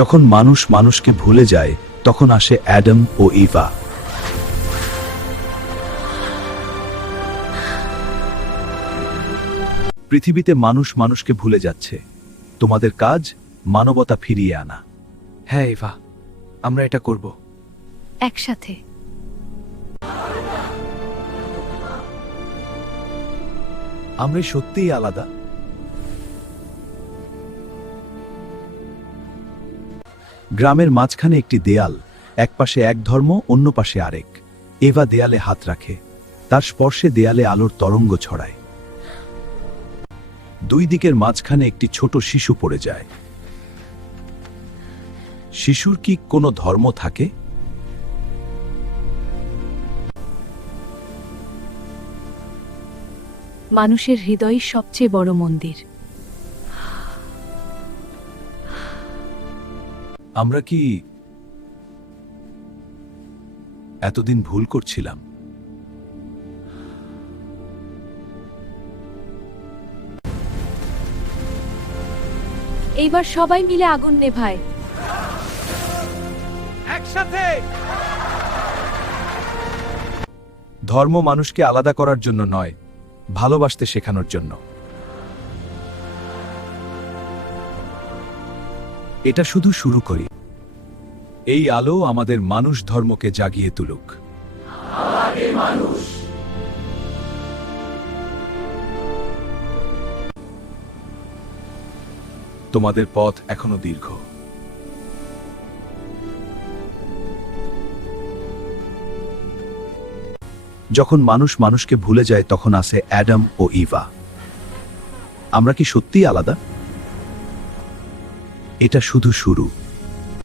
যখন মানুষ মানুষকে ভুলে যায় তখন আসে অ্যাডাম ও ইভা। পৃথিবীতে মানুষ মানুষকে ভুলে যাচ্ছে। তোমাদের কাজ মানবতা ফিরিয়ে আনা। হ্যাঁ ইভা, আমরা এটা করব। একসাথে। আমরা সত্যিই আলাদা। গ্রামের মাঝখানে একটি দেয়াল, এক পাশে এক ধর্ম, অন্য পাশে আরেক। এভা দেয়ালে হাত রাখে, তার স্পর্শে দেয়ালে আলোর তরঙ্গ ছড়ায়। দুই দিকের মাঝখানে একটি ছোট শিশু পড়ে যায়। শিশুর কি কোনো ধর্ম থাকে? মানুষের হৃদয়ই সবচেয়ে বড় মন্দির। আমরা কি এতদিন ভুল করছিলাম? এইবার সবাই মিলে আগুন নেভায়। একসাথে। ধর্ম মানুষকে আলাদা করার জন্য নয়, ভালোবাসতে শেখানোর জন্য। এটা শুধু শুরু করি। এই আলো আমাদের মানুষ ধর্মকে জাগিয়ে তুলুক। তোমাদের পথ এখনো দীর্ঘ। যখন মানুষ মানুষকে ভুলে যায় তখন আসে অ্যাডাম ও ইভা। আমরা কি সত্যিই আলাদা? এটা শুধু শুরু।